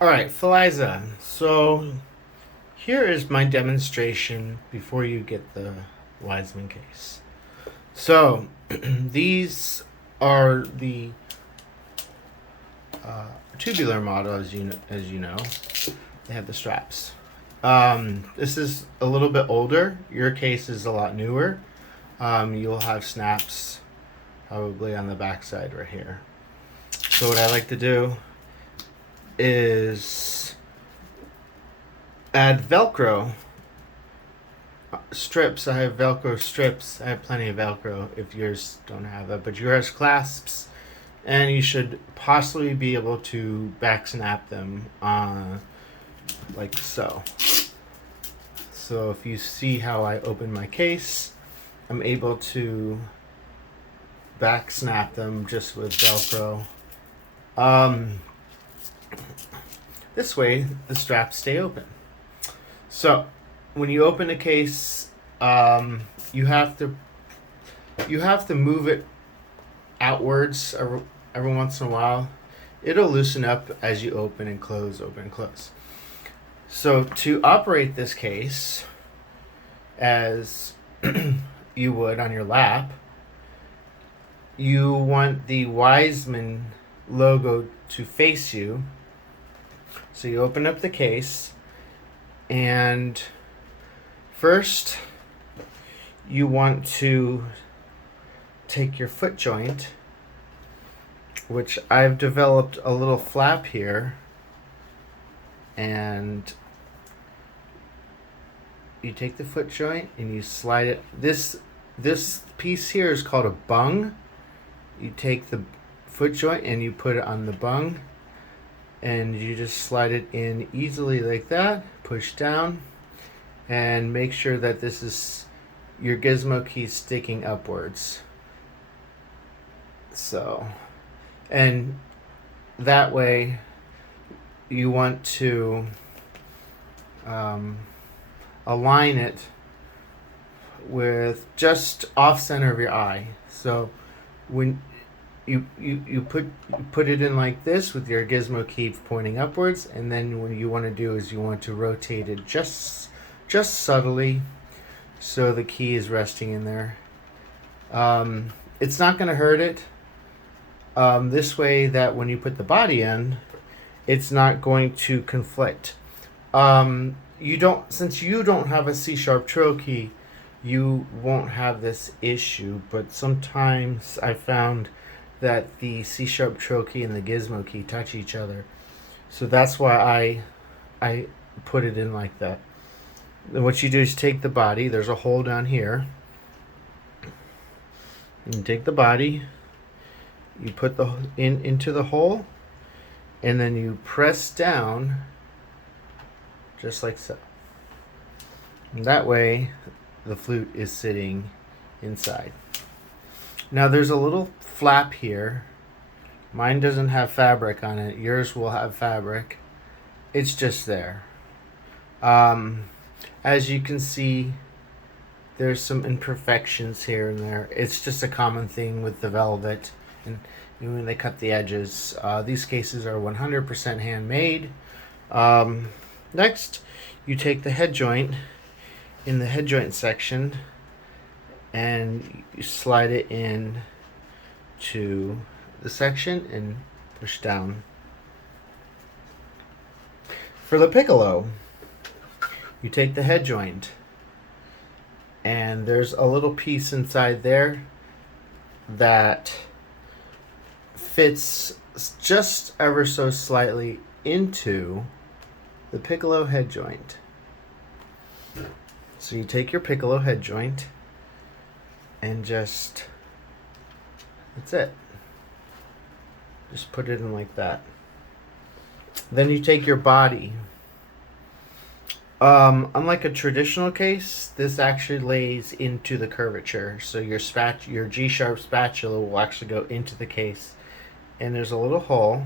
All right, Feliza. So here is my demonstration before you get the Wiseman case. So these are the tubular model, as you know. They have the straps. This is a little bit older. Your case is a lot newer. You'll have snaps probably on the backside right here. So what I like to do is add Velcro strips. I have Velcro strips. I have plenty of Velcro if yours don't have that, but yours clasps, and you should possibly be able to back snap them like so. So if you see how I open my case, I'm able to back snap them just with Velcro. This way the straps stay open. So when you open a case, you have to move it outwards every once in a while. It'll loosen up as you open and close, open and close. So to operate this case, as you would on your lap, you want the Wiseman logo to face you. So you open up the case, and first you want to take your foot joint, which I've developed a little flap here, and you take the foot joint and you slide it. This piece here is called a bung. You take the foot joint and you put it on the bung, and you just slide it in easily like that. Push down and make sure that this is your gizmo key sticking upwards. So, and that way you want to align it with just off center of your eye. So when you put it in like this with your gizmo key pointing upwards, and then what you want to do is you want to rotate it just subtly so the key is resting in there. It's not going to hurt it. This way that when you put the body in, it's not going to conflict. Since you don't have a C-sharp trill key, you won't have this issue, but sometimes I found that the C-sharp trill key and the gizmo key touch each other. So that's why I put it in like that. And what you do is take the body, there's a hole down here. You take the body, you put the into the hole, and then you press down just like so. And that way the flute is sitting inside. Now there's a little flap here. Mine doesn't have fabric on it. Yours will have fabric. It's just there. As you can see, there's some imperfections here and there. It's just a common thing with the velvet, and when they cut the edges. These cases are 100% handmade. Next, you take the head joint in the head joint section, and you slide it in to the section and push down. For the piccolo, you take the head joint, and there's a little piece inside there that fits just ever so slightly into the piccolo head joint. So you take your piccolo head joint and that's it. Just put it in like that. Then you take your body. Unlike a traditional case, this actually lays into the curvature. So your G-sharp spatula will actually go into the case. And there's a little hole,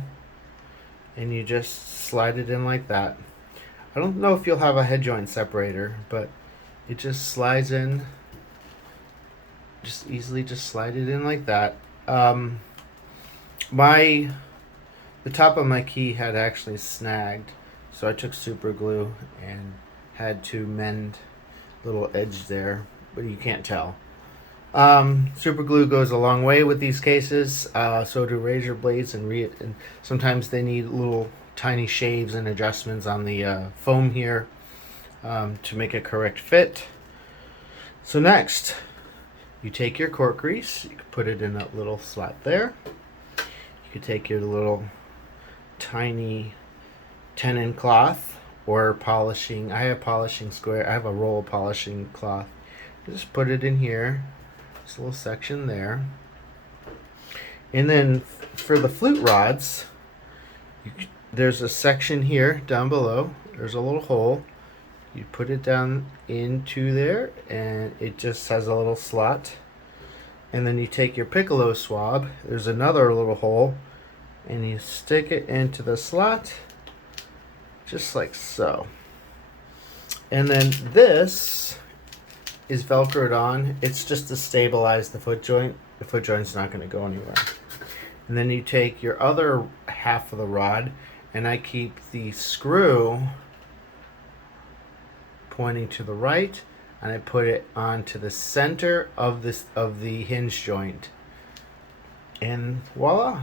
and you just slide it in like that. I don't know if you'll have a head joint separator, but it just slides in. Just slide it in like that. My the top of my key had actually snagged, so I took super glue and had to mend a little edge there, but you can't tell. Super glue goes a long way with these cases. So do razor blades, and sometimes they need little tiny shaves and adjustments on the foam here to make a correct fit. So next, you take your cork grease. You can put it in that little slot there. You can take your little tiny tenon cloth or polishing. I have polishing square. I have a roll of polishing cloth. Just put it in here. Just a little section there. And then for the flute rods, there's a section here down below. There's a little hole. You put it down into there, and it just has a little slot. And then you take your piccolo swab. There's another little hole, and you stick it into the slot, just like so. And then this is velcroed on. It's just to stabilize the foot joint. The foot joint's not going to go anywhere. And then you take your other half of the rod, and I keep the screw pointing to the right, and I put it onto the center of the hinge joint. And voila.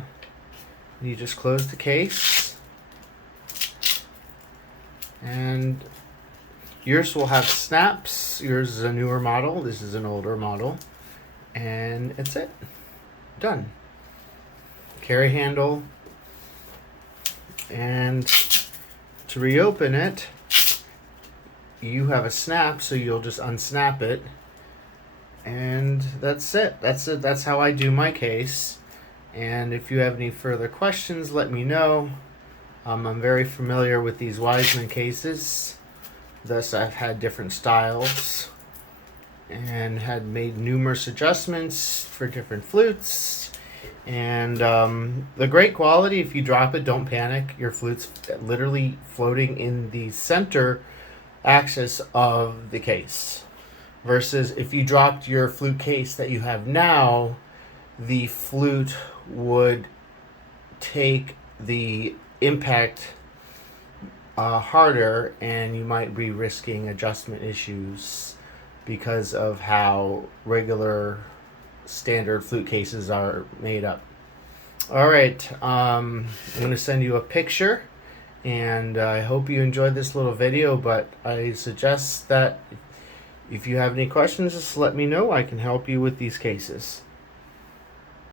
You just close the case. And yours will have snaps. Yours is a newer model. This is an older model. And that's it. Done. Carry handle. And to reopen it, you have a snap, so you'll just unsnap it. And that's it. That's how I do my case. And if you have any further questions, let me know. I'm very familiar with these Wiseman cases. Thus, I've had different styles and had made numerous adjustments for different flutes. And the great quality, if you drop it, don't panic. Your flute's literally floating in the center axis of the case. Versus if you dropped your flute case that you have now, the flute would take the impact harder, and you might be risking adjustment issues because of how regular standard flute cases are made up. Alright, I'm going to send you a picture, and I hope you enjoyed this little video, but I suggest that if you have any questions, just let me know. I can help you with these cases.